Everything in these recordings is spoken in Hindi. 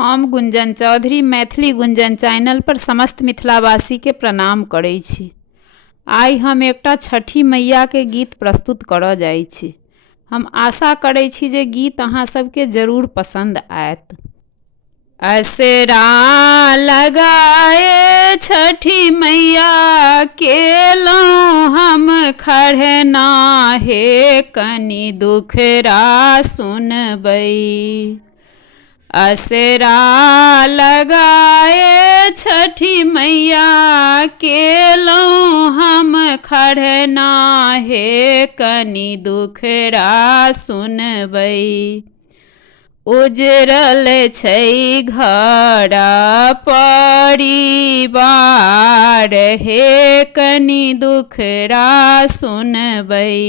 हम गुंजन चौधरी मैथिली गुंजन चैनल पर समस्त मिथिलावासी के प्रणाम करै छी। आइ हम एकटा छठी मैया के गीत प्रस्तुत करऽ जाइ छी। हम आशा करै छी जे गीत अहाँ सबके जरूर पसंद आयत। असरा लगाए छठी मैया केलौं हम खरना, हे कनि दुखरा सुनबै। असरा लगाए छठी मैया केलौं हम खरना, हे कनि दुखरा सुनबै। उजरल छै घर परिवार, हे कनि दुखरा सुनबै।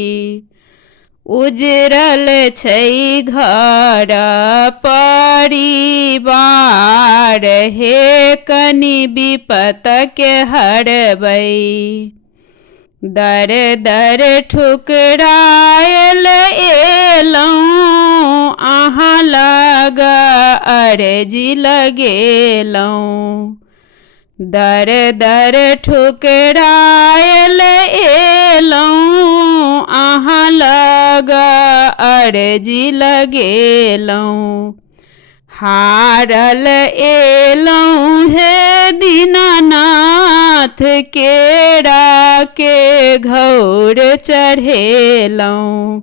उजरल छै घर परिवार, हे कनि विपत के हरबै। दर दर ठुकरायल एलौं, अहाँ लग अर्जी लगेलौं। दर दर ठुकरायल एलौं, अहाँ लग अर्जी लगेलौं। हारल एलौं हे दीनानाथ, केरा के घौर चढ़ेलौं।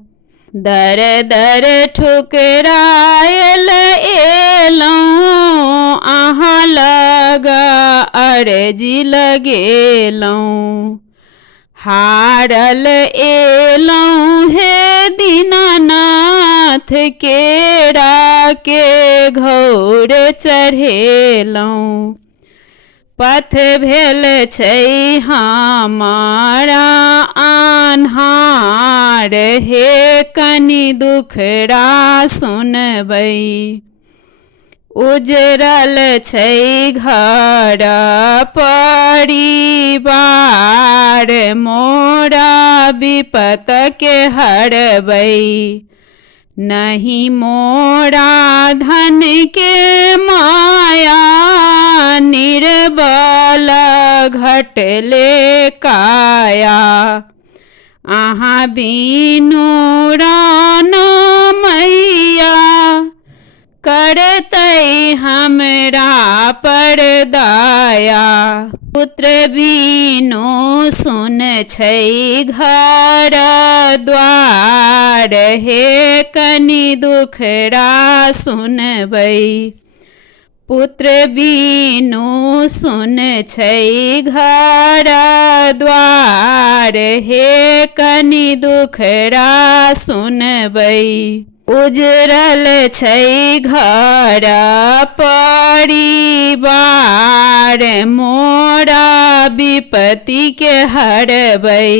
दर दर ठुकरायल एलौं, अहाँ लग अर्जी लगेलौं। हारल एलौं हे दीनानाथ, केरा के घौर चढ़ेलौं। पथ भेल छै हमारा आन्हार, हे कनि दुखरा सुनबै। उजरल छै घर परिवार, मोरा विपत के हरबै। नहीं मोरा धन के माया, निर्बल घटले काया। अहाँ बिनु रान मैया, करतै हमरा पर दया। पुत्र बिनु सुन छै घर द्वार, हे कनि दुखरा सुनबै। पुत्र बिनु सुन छै घर द्वार, हे कनि दुखरा सुनबै। उजरल छै घर परिवार, मोरा विपत्ति के हरबै।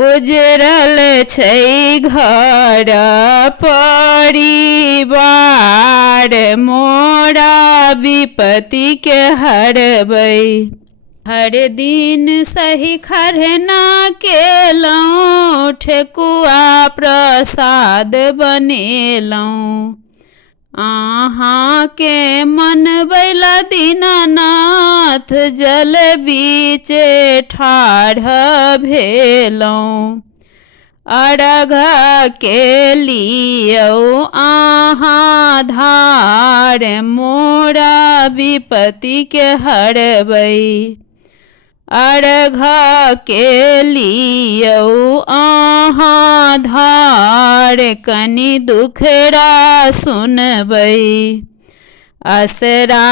उजरल छै घर परिवार, मोरा विपत्ति के हरबै। हर दिन सही खरना केलौं, ठेकुआ प्रसाद बनेलौं। अहाँ के मनबैला दीनानाथ, जल बीचे ठाढ़ भेलौं। अर्घ के लियौ अहाँ धार, मोरा विपत्ति के हरबै। अर्घ के लियौ अहाँ धार, कनि दुखरा सुनबै। असरा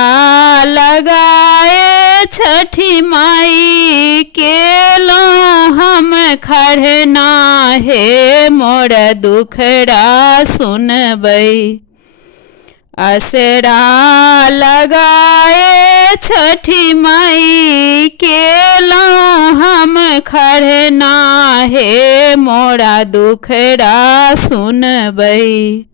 लगाए छठी माई केलौं हम खरना, हे मोर दुखरा सुनबै। असरा लगाए छठी माई केलौं हम खरना, हे मोरा दुखरा सुनबै।